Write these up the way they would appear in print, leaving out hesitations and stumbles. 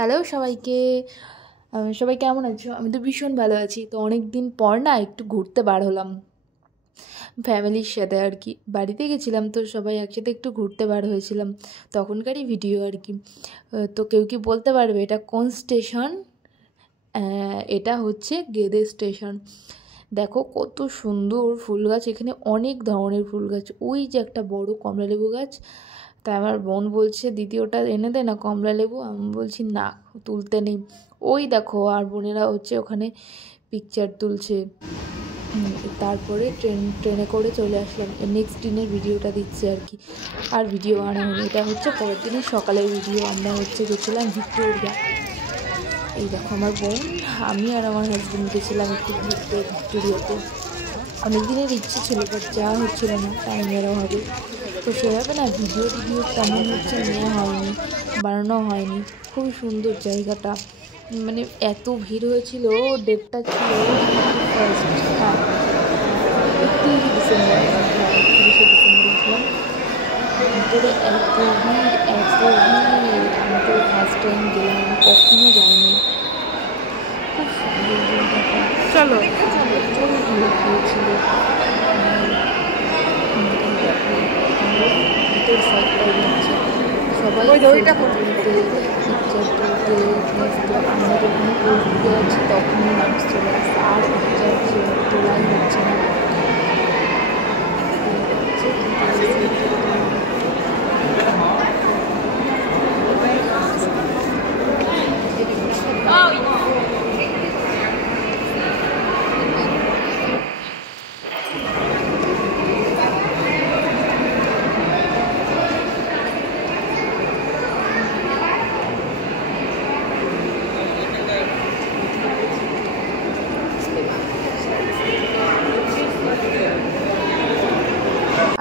Hello সবাইকে। সবাই কেমন আছো? আমি তো ভীষণ ভালো আছি। তো অনেক দিন পর না একটু ঘুরতে বার হলাম ফ্যামিলির সাথে আর কি। বাড়িতে গেছিলাম তো সবাই একসাথে একটু ঘুরতে বার হয়েছিলাম, তখনকারই ভিডিও আর কি। তো কেউ কি বলতে পারবে এটা কোন স্টেশন? এটা হচ্ছে গেদে স্টেশন। দেখো কত সুন্দর ফুল গাছ, এখানে অনেক ধরনের ফুল গাছ। ওই যে একটা বড় কমলালেবু গাছ। তাই আমার বোন বলছে দিদি ওটা এনে দে না কমলা লেবু। আমি বলছি না, তুলতে নেই। ওই দেখো আর বোনেরা হচ্ছে ওখানে পিকচার তুলছে। তারপরে ট্রেনে করে চলে আসলাম। নেক্সট দিনের ভিডিওটা দিচ্ছে আর কি, আর ভিডিও আনা হয়নি। এটা হচ্ছে পরের দিনের সকালের ভিডিও। আমরা হচ্ছে গেছিলাম ভিক্টোরিয়া। এই দেখো আমার বোন, আমি আর আমার হাজব্যান্ড গেছিলাম একটু ঘুরতে ভিক্টোরিয়াতে। অনেক দিনের ইচ্ছে ছিল, বাট যাওয়া হচ্ছিল না টাইমের অভাবে। তো সেভাবে না ভিডিও তেমন হচ্ছে নেওয়া হয়নি, বানানো হয়নি। খুবই সুন্দর জায়গাটা, মানে এত ভিড় হয়েছিল। ডেটটা ছিল ফার্স্ট, হ্যাঁ 31 ডিসেম্বর। হ্যাঁ 31শে ডিসেম্বর গেছিলাম। ভিতরে এত ভিড় এত ভিড়, আমি তো ফার্স্ট টাইম গেলাম, আমি কখনো যাইনি। খুব সুন্দর জায়গাটা। চলো প্রচুর ভিড় হয়েছিল। ভিতর সাইডটাই যাচ্ছে সবাই তুলতে, পিকচার তুলতে। আমরা যখন পোজ দিতে যাচ্ছি তখনই মানুষ চলে আসছে, আর পিকচার তোলাই হচ্ছে না।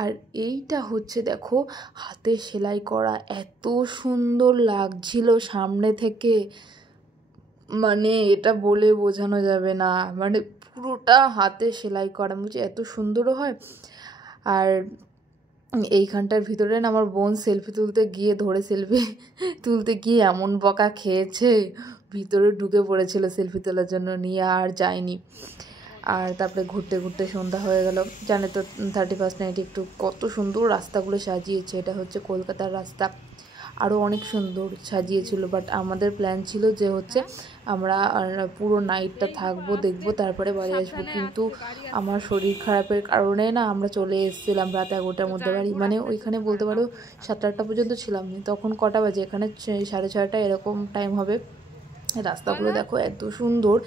আর এইটা হচ্ছে দেখো হাতে সেলাই করা, এত সুন্দর লাগছিল সামনে থেকে, মানে এটা বলে বোঝানো যাবে না। মানে পুরোটা হাতে সেলাই করা, বুঝছি এত সুন্দরও হয়। আর এইখানটার ভিতরে না আমার বোন সেলফি তুলতে গিয়ে তুলতে গিয়ে এমন বকা খেয়েছে, ভিতরে ঢুকে পড়েছিল সেলফি তোলার জন্য, নিয়ে আর যায়নি। আর তারপরে ঘুরতে ঘুরতে সন্ধ্যা হয়ে গেল। জানে তো 31st নাইটে একটু কত সুন্দর রাস্তাগুলো সাজিয়েছে। এটা হচ্ছে কলকাতার রাস্তা, আরও অনেক সুন্দর সাজিয়েছিল। বাট আমাদের প্ল্যান ছিল যে হচ্ছে আমরা পুরো নাইটটা থাকবো, দেখবো, তারপরে বাড়ি আসবো। কিন্তু আমার শরীর খারাপের কারণে না আমরা চলে এসেছিলাম রাত 11টার মধ্যে বাড়ি। মানে ওইখানে বলতে পারো 7-8টা পর্যন্ত ছিলাম। তখন কটা বাজে, এখানে 6:30 এরকম টাইম হবে। রাস্তাগুলো দেখো এত সুন্দর।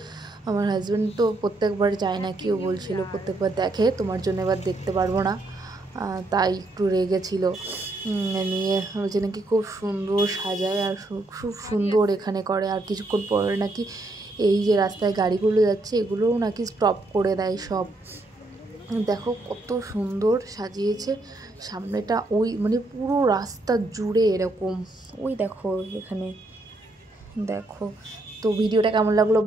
আমার হাজব্যান্ড তো প্রত্যেকবার যায় না, কেউ বলছিল প্রত্যেকবার দেখে, তোমার জন্য এবার দেখতে পারবো না, তাই একটু রেগেছিল। নিয়ে বলছে নাকি খুব সুন্দর সাজায় আর খুব সুন্দর এখানে করে। আর কিছুক্ষণ পরে নাকি এই যে রাস্তায় গাড়িগুলো যাচ্ছে এগুলোও নাকি স্টপ করে দেয় সব। দেখো কত সুন্দর সাজিয়েছে সামনেটা, ওই মানে পুরো রাস্তা জুড়ে এরকম। ওই দেখো এখানে দেখো। তো ভিডিওটা কেমন লাগলো